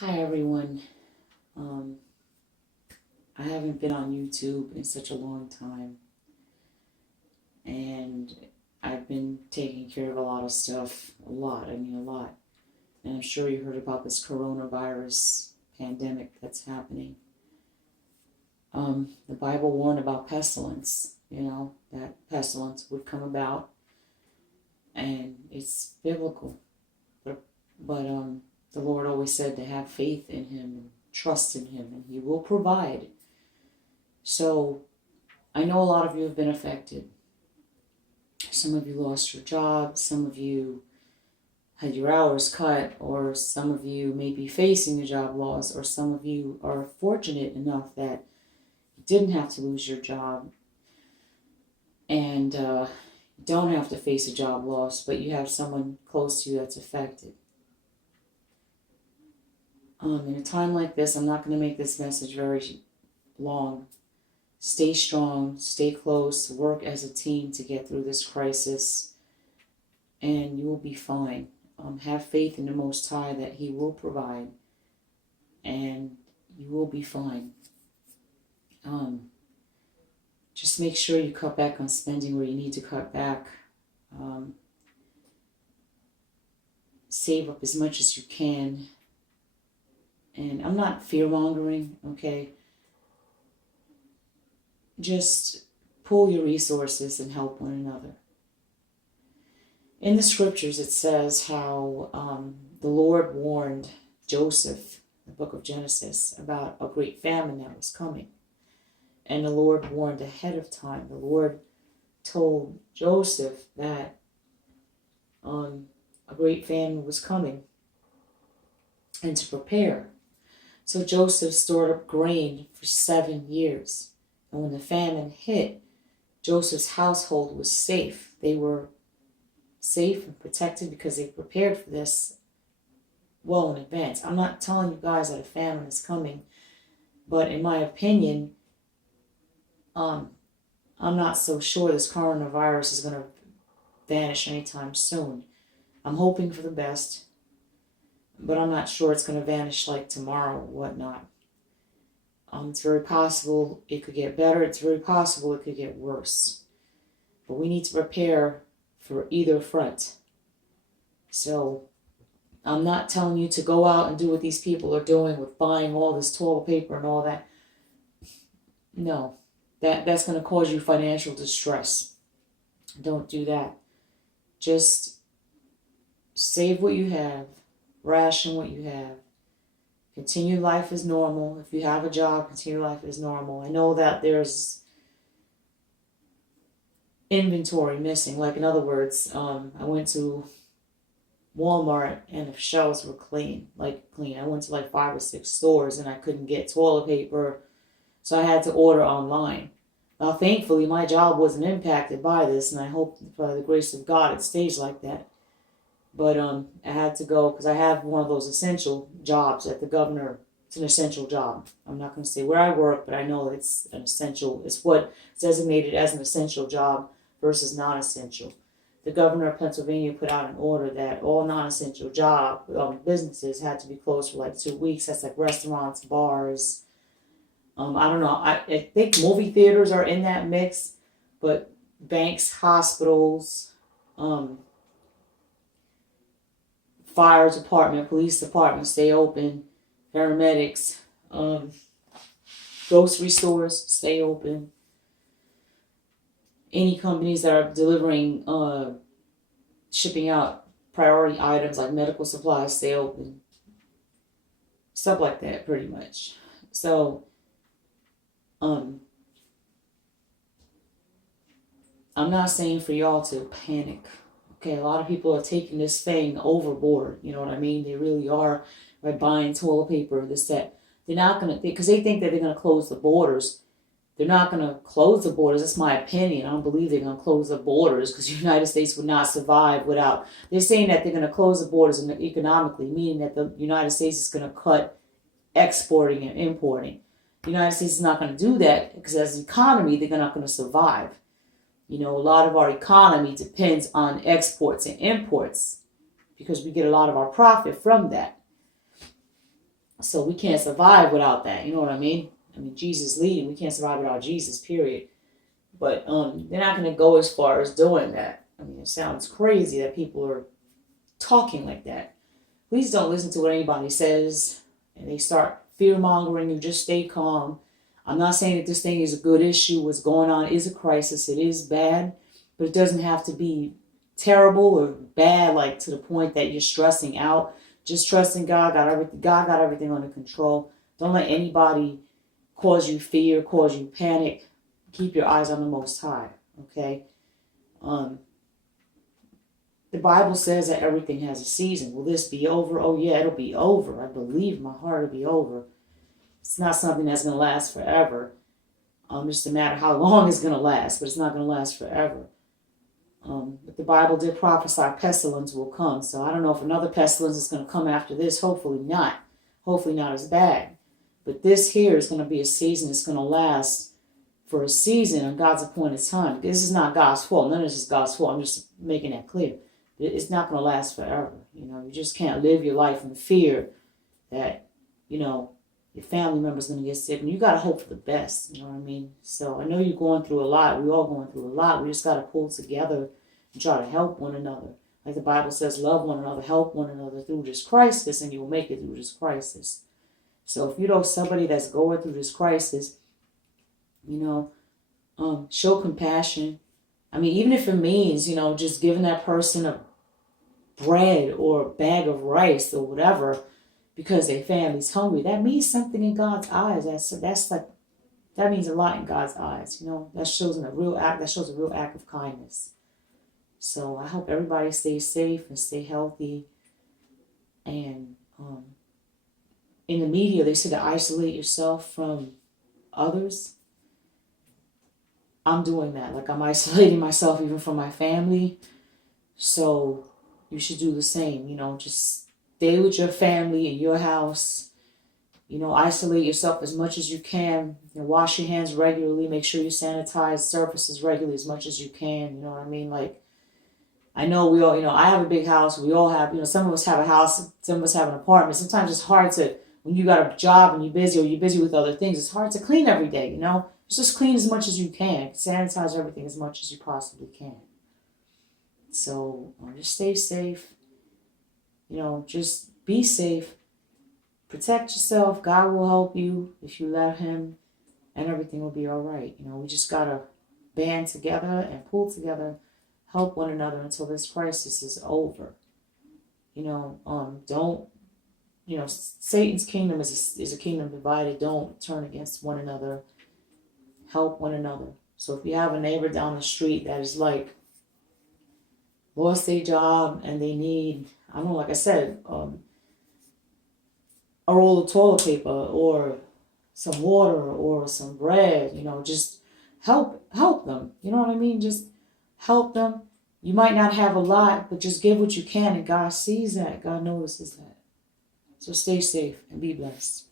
Hi everyone. Um, I haven't been on YouTube in such a long time, and I've been taking care of a lot of stuff. A lot, I mean, a lot. And I'm sure you heard about this coronavirus pandemic that's happening. The Bible warned about pestilence, that pestilence would come about, and it's biblical. But the Lord always said to have faith in Him and trust in Him, and He will provide. So I know a lot of you have been affected. Some of you lost your job, some of you had your hours cut, or some of you may be facing a job loss, or some of you are fortunate enough that you didn't have to lose your job and don't have to face a job loss, but you have someone close to you that's affected. In a time like this, I'm not going to make this message very long. Stay strong, stay close, work as a team to get through this crisis, and you will be fine. Have faith in the Most High that He will provide, and you will be fine. Just make sure you cut back on spending where you need to cut back. Save up as much as you can. And I'm not fear-mongering, okay? Just pool your resources and help one another. In the scriptures, it says how the Lord warned Joseph, the book of Genesis, about a great famine that was coming. And the Lord warned ahead of time. The Lord told Joseph that a great famine was coming and to prepare. So Joseph stored up grain for 7 years. And when the famine hit, Joseph's household was safe. They were safe and protected because they prepared for this well in advance. I'm not telling you guys that a famine is coming, but in my opinion, I'm not so sure this coronavirus is going to vanish anytime soon. I'm hoping for the best, but I'm not sure it's going to vanish like tomorrow or whatnot. It's very possible it could get better. It's very possible it could get worse. But we need to prepare for either front. So I'm not telling you to go out and do what these people are doing with buying all this toilet paper and all that. No, that's going to cause you financial distress. Don't do that. Just save what you have, ration what you have. Continue life as normal. If you have a job, continue life as normal. I know that there's inventory missing. Like, in other words, I went to Walmart and the shelves were clean. I went to like 5 or 6 stores and I couldn't get toilet paper, so I had to order online. Now, thankfully, my job wasn't impacted by this, and I hope by the grace of God it stays like that. But I had to go because I have one of those essential jobs at the governor. It's an essential job. I'm not going to say where I work, but I know it's an essential. It's what it's designated as an essential job versus non-essential. The governor of Pennsylvania put out an order that all non-essential businesses had to be closed for like 2 weeks. That's like restaurants, bars. I don't know. I think movie theaters are in that mix, but banks, hospitals, fire department, police department stay open, paramedics, grocery stores stay open. Any companies that are delivering, shipping out priority items like medical supplies stay open. Stuff like that, pretty much. So, I'm not saying for y'all to panic. Okay, a lot of people are taking this thing overboard. You know what I mean? They really are, by buying toilet paper, this, that. They're not going to, because they think that they're going to close the borders. They're not going to close the borders. That's my opinion. I don't believe they're going to close the borders because the United States would not survive without. They're saying that they're going to close the borders economically, meaning that the United States is going to cut exporting and importing. The United States is not going to do that because as an economy, they're not going to survive. A lot of our economy depends on exports and imports because we get a lot of our profit from that. So we can't survive without that. You know what I mean? I mean, Jesus leading. We can't survive without Jesus, period. But they're not going to go as far as doing that. I mean, it sounds crazy that people are talking like that. Please don't listen to what anybody says and they start fear mongering. You just stay calm. I'm not saying that this thing is a good issue. What's going on is a crisis. It is bad, but it doesn't have to be terrible or bad, like to the point that you're stressing out. Just trust in God. God got everything under control. Don't let anybody cause you fear, cause you panic. Keep your eyes on the Most High. Okay. The Bible says that everything has a season. Will this be over? Oh yeah, it'll be over. I believe in my heart it'll be over. It's not something that's going to last forever. Just a matter how long it's going to last, but it's not going to last forever. But the Bible did prophesy pestilence will come. So I don't know if another pestilence is going to come after this. Hopefully not. Hopefully not as bad. But this here is going to be a season that's going to last for a season on God's appointed time. This is not God's fault. None of this is God's fault. I'm just making that clear. It's not going to last forever. You just can't live your life in fear that, your family member's going to get sick. And you got to hope for the best. You know what I mean? So I know you're going through a lot. We're all going through a lot. We just got to pull together and try to help one another. Like the Bible says, love one another, help one another through this crisis, and you will make it through this crisis. So if you know somebody that's going through this crisis, show compassion. I mean, even if it means, just giving that person a bread or a bag of rice or whatever because their family's hungry, that means something in God's eyes. That means a lot in God's eyes. That shows a real act of kindness. So I hope everybody stays safe and stay healthy. And in the media, they say to isolate yourself from others. I'm doing that. Like, I'm isolating myself even from my family. So you should do the same. Just stay with your family in your house. Isolate yourself as much as you can. Wash your hands regularly. Make sure you sanitize surfaces regularly as much as you can. You know what I mean? Like, I know we all, I have a big house. We all have, some of us have a house. Some of us have an apartment. Sometimes it's hard to, when you got a job and you're busy or you're busy with other things, it's hard to clean every day, Just clean as much as you can. Sanitize everything as much as you possibly can. So just stay safe. Just be safe. Protect yourself. God will help you if you let him, and everything will be all right. We just got to band together and pull together, help one another until this crisis is over. Satan's kingdom is a kingdom divided. Don't turn against one another. Help one another. So if you have a neighbor down the street that is like lost their job and they need, I don't know, like I said, a roll of toilet paper or some water or some bread, just help them. You know what I mean? Just help them. You might not have a lot, but just give what you can, and God sees that. God notices that. So stay safe and be blessed.